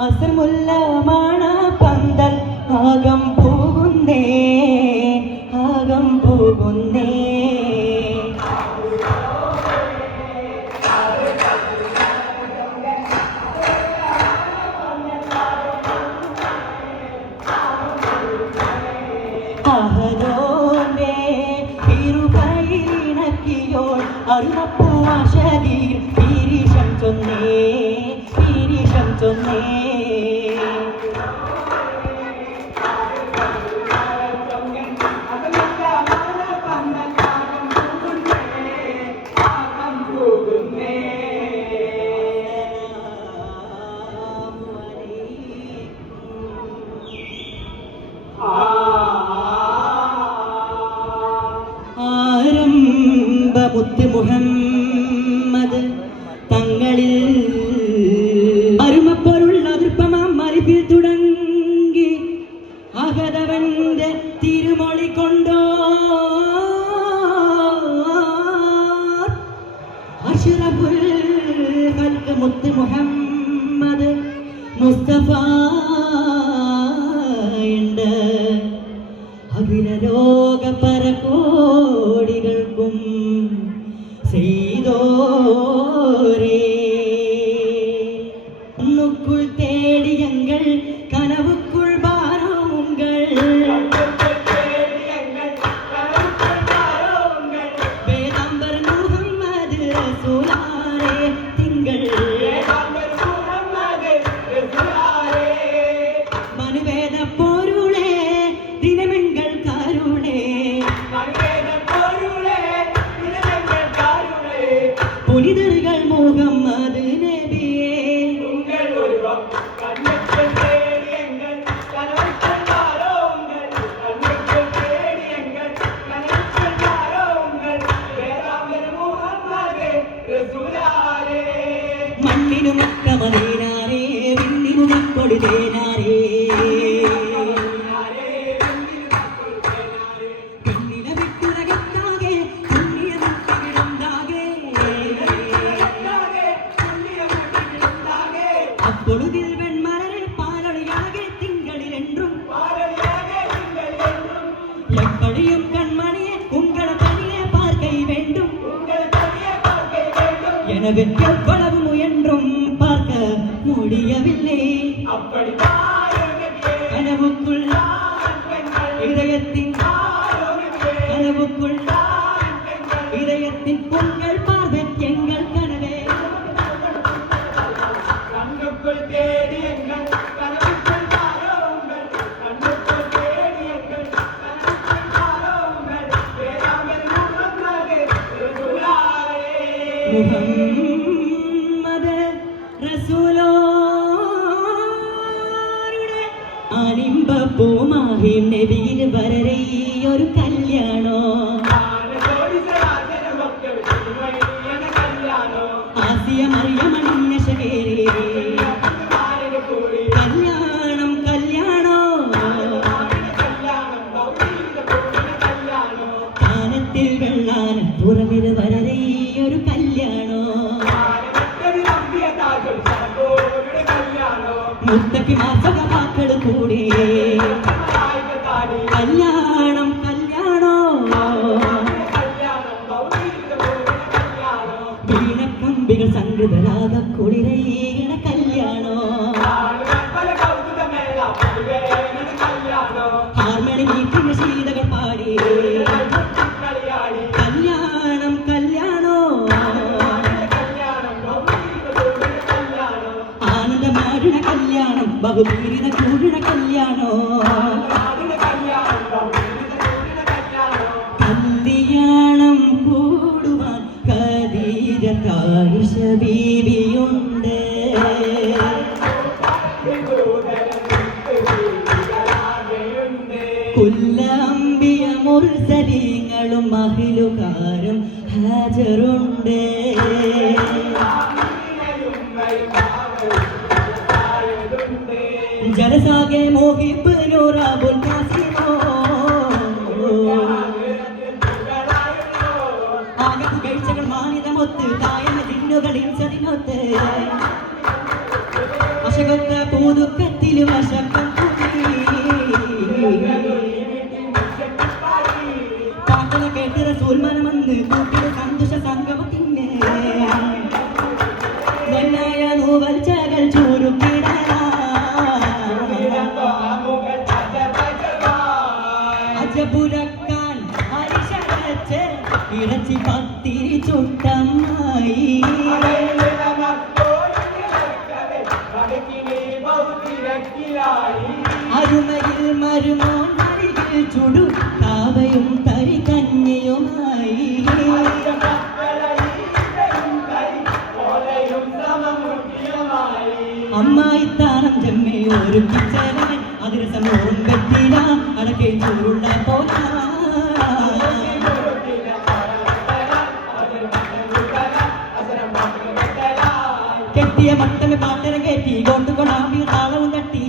അസമുല്ല മാണ പന്തൽ ആകം പോകുന്നേ ആകം പോകുന്നേ അഹദോന്റെ തിരുകൈനക്കിയോൾ അരുമപ്പൂവാശതിയിൽ പീരീഷം ചൊന്നേ പീരീഷം ചൊന്നേ മുത്ത് മുഹമ്മദ് തങ്ങളിൽ അരുമപ്പൊരുള്ള ദൃപ്പമാം മരിപ്പിൽ തുടങ്ങി അഹദവന്റെ തിരുമൊഴി കൊണ്ടോ അഷ്റഫുൽ ഖൽഖ് മുത്ത് മുഹമ്മദ് മുസ്തഫ ഉണ്ട് അഖില ലോക പരകോടികൾക്കും ചെയ്തോരേ ഒന്നുക്കുൾ തേടിയങ്ങൾ കനവുക്കുൾ ഭാരവുങ്ങൾ വേദാംബർ മുഹമ്മദ് റസൂലാരേ തിങ്കൾ മനുവേദ പൊരുളേ ദിനമെങ്കൾ കരുളേ പുനിതர்கள் മുഹമ്മദ് നബിയെ മണ്ണിനു മക്ക മദീനാരേ വിണ്ണിനു മക്കൊടി തേനാരേ பொழுதில் வெண்மலரை பாரொளியாக திங்களில் என்றும் எப்படியும் கண்மணியே உங்கள் தனியே பார்க்கை வேண்டும் எனவே எவ்வளவு முயன்றும் பார்க்க முடியவில்லை கனவுக்குள் இதயத்தின் கனவுக்குள் இதயத்தின் பொங்கல் பார்வை எங்கள் கனவே മുഹമ്മദ് റസൂലോരുടെ ആലിംബപ്പൂമാഹിം നബിയിൽ വരരെ ഒരു കല്യാണോ ആസിയ മറിയമണിഞ്ഞ ശകേരേ കല്യാണം കല്യാണോ കാനത്തിൽ വെള്ളാനം പുറമിത് വരരെ ഒരു കല്യാണോ മുത്തക്ക് മാസകമാക്കൾ കൂടെ കല്യാണം കല്യാണോ വീണക്കമ്പികൾ സംഗൃതരാഗ കുളിരൈകണ കല്യാണോ ഹാർമണി വീട്ടിന് ശീതകൾ പാടി കല്യാണം കല്യാണോ ആനന്ദമാടുന്ന കല്യാണം ബഹുദൂരിത കൂടുന്ന കല്യാണോ കല്യാണം കൂടുവാൻ ഖദീജ ആയിഷ ബീവിയുണ്ട് കുല്ലംബിയ മുർസലീങ്ങളും മഹിലുകാരും ഹാജറുണ്ട് ജലസാകെ മോഹിബ് നൂറാബുൽ കാസിമോ ആകെ പുകഴ്ചകൾ മാനിതമൊത്ത് തായമ ജിന്നുകളിൽ ചതിനൊത്ത് അശകത്ത പുതുക്കത്തിൽ വശക്കം പാട്ടല കേട്ട് റസൂൽ മനമന്ന് കൂട്ടിയ സന്തോഷ സംഗമത്തിന് ായ നൂവൽച്ചകൾ ചൂരുക്കിട അജപുരക്കാൻ അരിശടച്ച് ഇറച്ചി പത്തിരി ചുട്ടമ്മായി അരുമയിൽ മരുമോൻ അരികിൽ ചുടു കാവയും തരി കന്യയുമായി അമ്മായി താനം ജമ്മയോരുക്കിച്ചേരാൻ അതിരസം ഓമ്പെത്തില അടക്കേ ചൂടുള്ള പോല കെട്ടിയ മട്ടന് പാട്ടര കയറ്റി കൊണ്ടുകൊണ്ടാമ്പി താളവും തട്ടി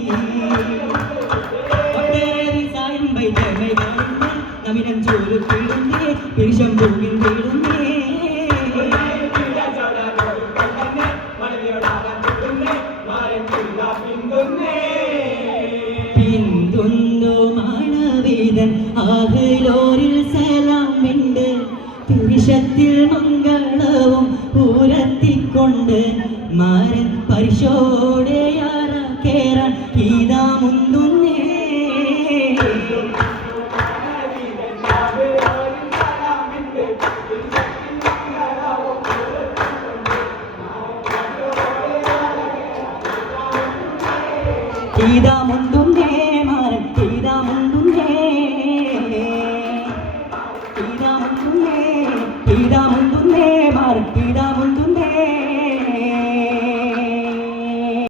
ഒട്ടേറെ സായം വൈദ്യമൈ കാണുന്നേ നമിനം ചോരു തീടുന്നേ പിരിശം പൂവിൻ തീടുന്നേ പിന്തുന്നു മാണവീതൻ ആഹ്ലോരിൽ സലാമുണ്ട് പുരുഷത്തിൽ മംഗളവും പൂരത്തിക്കൊണ്ട് മാരൻ പരിശോടയാറ കേറാൻ ഇതാ മുന്തുന്നേ ഇതാ മുന്തു